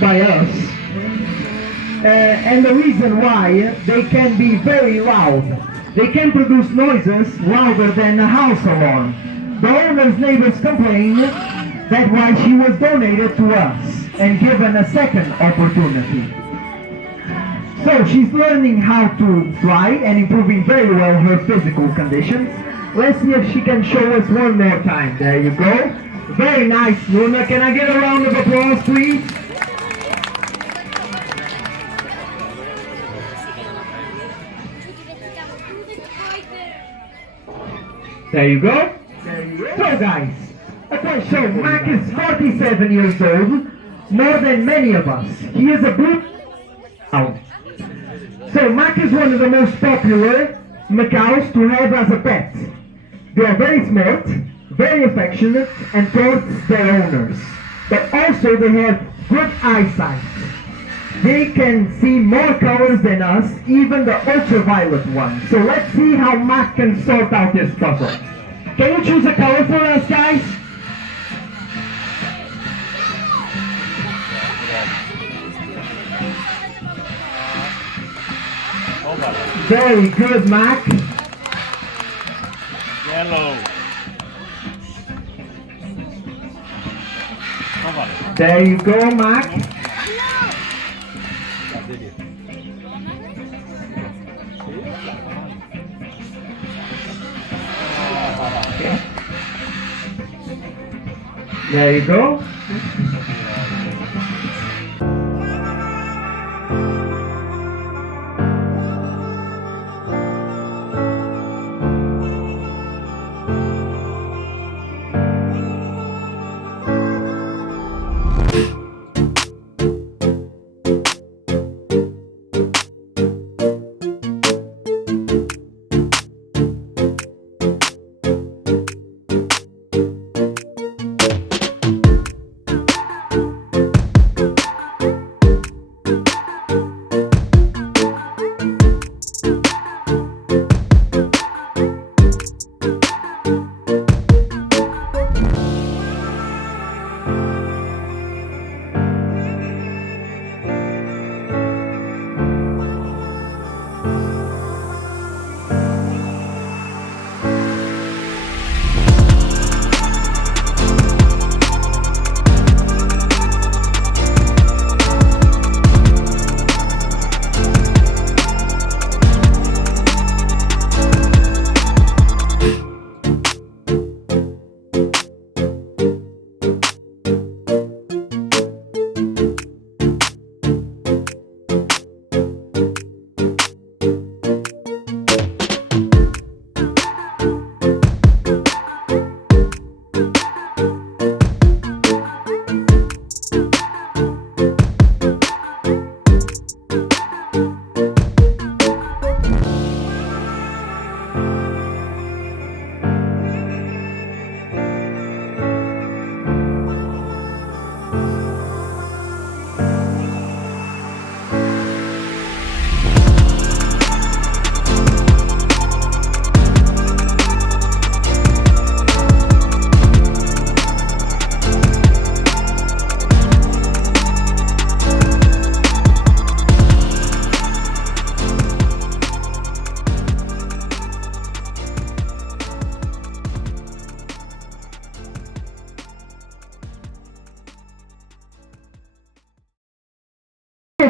by us. And the reason why they can be very loud. They can produce noises louder than a house alarm. The owner's neighbors complain that's why she was donated to us and given a second opportunity. So she's learning how to fly and improving very well her physical conditions. Let's see if she can show us one more time. There you go. Very nice, Luna. Can I get a round of applause, please? There you go. So guys, okay, so Mac is 47 years old, more than many of us. He is a blue. So Mac is one of the most popular macaws to have as a pet. They are very smart, very affectionate, and towards their owners. But also they have good eyesight. They can see more colors than us, even the ultraviolet ones. So let's see how Mac can sort out this puzzle. Can you choose a color for us, guys? Very good, Mac. Yellow. There you go, Mac. There you go.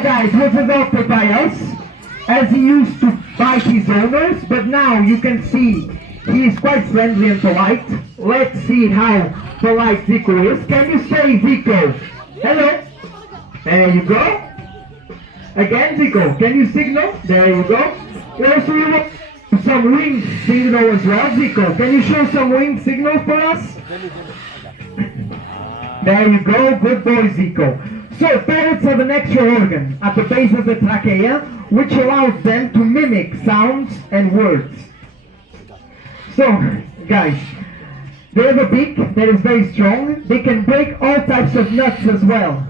Guys, was adopted by us as he used to bite his owners, but now you can see he is quite friendly and polite. Let's see how polite Zico is. Can you say Zico? Hello? There you go. Again, Zico, can you signal? There you go. Also, you want some wing signal as well, Zico. Can you show some wing signal for us? There you go. Good boy, Zico. So parrots have an extra organ at the base of the trachea, which allows them to mimic sounds and words. So, guys, they have a beak that is very strong. They can break all types of nuts as well.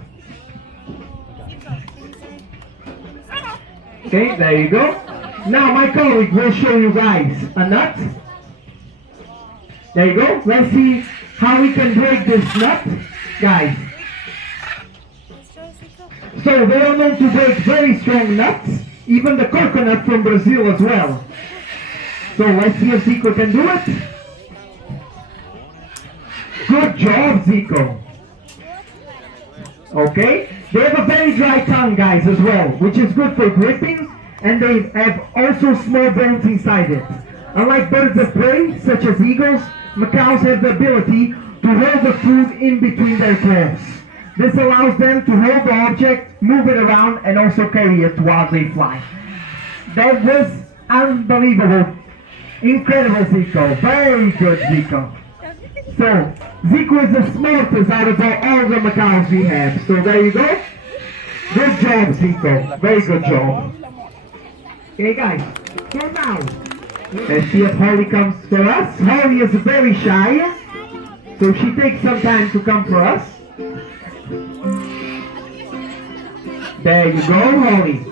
Okay, there you go. Now my colleague will show you guys a nut. There you go. Let's see how we can break this nut. Guys, So they are known to break very strong nuts, even the coconut from Brazil as well. So let's see if Zico can do it. Good job, Zico. Okay, they have a very dry tongue, guys, as well, which is good for gripping, and they have also small bones inside it. Unlike birds of prey, such as eagles, macaws have the ability to hold the food in between their claws. This allows them to hold the object, move it around, and also carry it while they fly. That was unbelievable. Incredible, Zico. Very good, Zico. So, Zico is the smartest out of all the macaws we have. So there you go. Good job, Zico. Very good job. Okay, guys. So now, let's see if Holly comes for us. Holly is very shy, so she takes some time to come for us. There you go, Holly.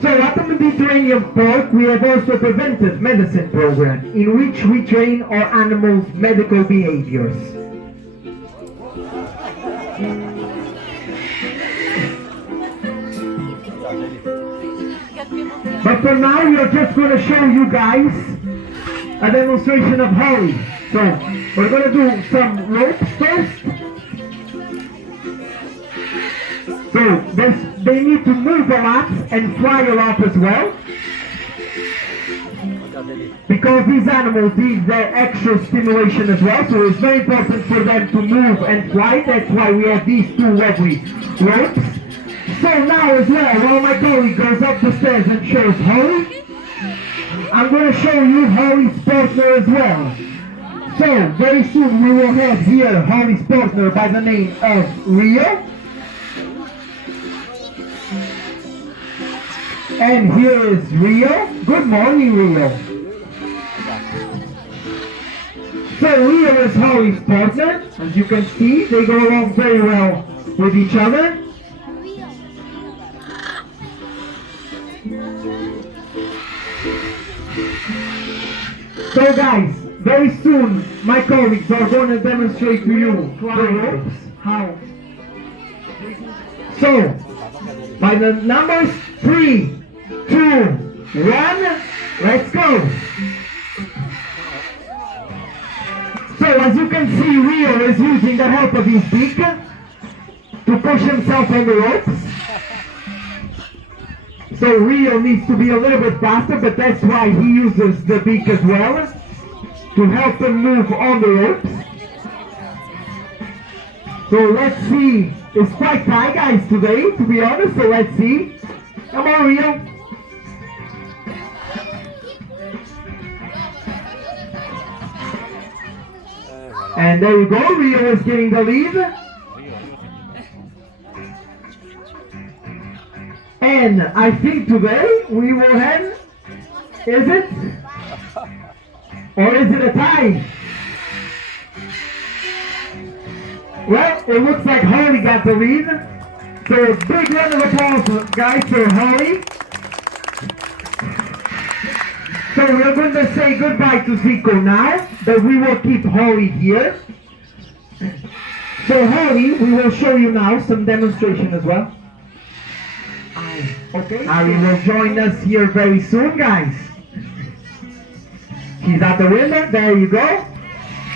So at the Mediterranean Park, we have also a preventive medicine program in which we train our animals' medical behaviors. But for now, we are just going to show you guys a demonstration of Holly. So we're going to do some ropes first. So they need to move a lot and fly a lot as well. Because these animals need their extra stimulation as well. So it's very important for them to move and fly. That's why we have these two lovely ropes. So now as well, while my colleague goes up the stairs and shows Holly, I'm going to show you Holly's partner as well. So very soon we will have here Holly's partner by the name of Rio. And here is Rio. Good morning, Rio. So Rio is Holly's partner. As you can see, they go along very well with each other. So guys, very soon my colleagues are going to demonstrate to you the ropes, how. So, by the numbers 3, 2, 1, let's go. So as you can see, Rio is using the help of his beak to push himself on the ropes. So Rio needs to be a little bit faster, but that's why he uses the beak as well to help him move on the ropes. So let's see. It's quite tight, guys, today, to be honest, so let's see. Come on, Rio. And there you go, Rio is getting the lead. And I think today we will have, is it? Or is it a tie? Well, it looks like Holly got the lead. So a big round of applause, guys, for Holly. So we are going to say goodbye to Zico now, but we will keep Holly here. So Holly, we will show you now some demonstration as well. Okay. Ari will join us here very soon, guys. She's at the window. There you go.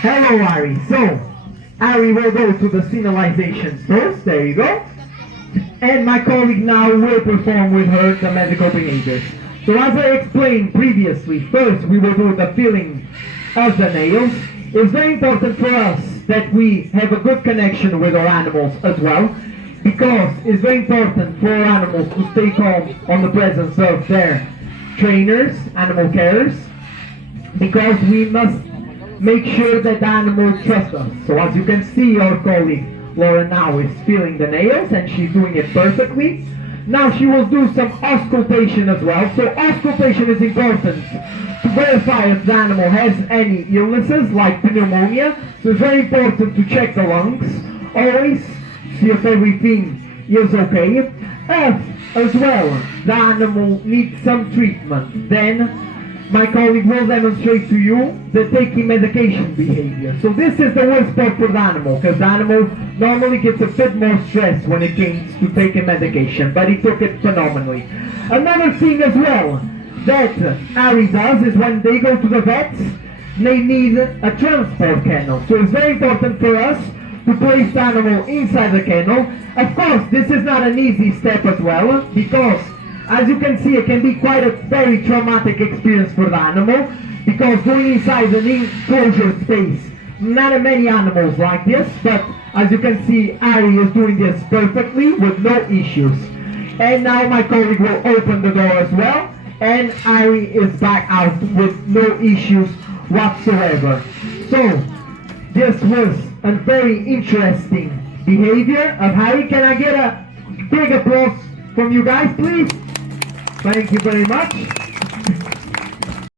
Hello, Ari. So, Ari will go to the signalization first. There you go. And my colleague now will perform with her the medical behaviors. So as I explained previously, first we will do the filling of the nails. It's very important for us that we have a good connection with our animals as well, because it's very important for our animals to stay calm on the presence of their trainers, animal carers, because we must make sure that the animal trusts us. So as you can see, our colleague Laura now is filling the nails and she's doing it perfectly. Now she will do some auscultation as well. So auscultation is important to verify if the animal has any illnesses like pneumonia. So it's very important to check the lungs, always see if everything is okay. If as well the animal needs some treatment, then my colleague will demonstrate to you the taking medication behavior. So this is the worst part for the animal, because the animal normally gets a bit more stress when it comes to taking medication, but he took it phenomenally. Another thing as well that Harry does is when they go to the vets, they need a transport kennel. So it's very important for us to place the animal inside the kennel. Of course, this is not an easy step as well, because as you can see, it can be quite a very traumatic experience for the animal, because going inside an enclosure space, not many animals like this, but as you can see, Ari is doing this perfectly with no issues. And now my colleague will open the door as well, and Ari is back out with no issues whatsoever. So, this was a very interesting behavior of Harry. Can I get a big applause from you guys, please? Thank you very much.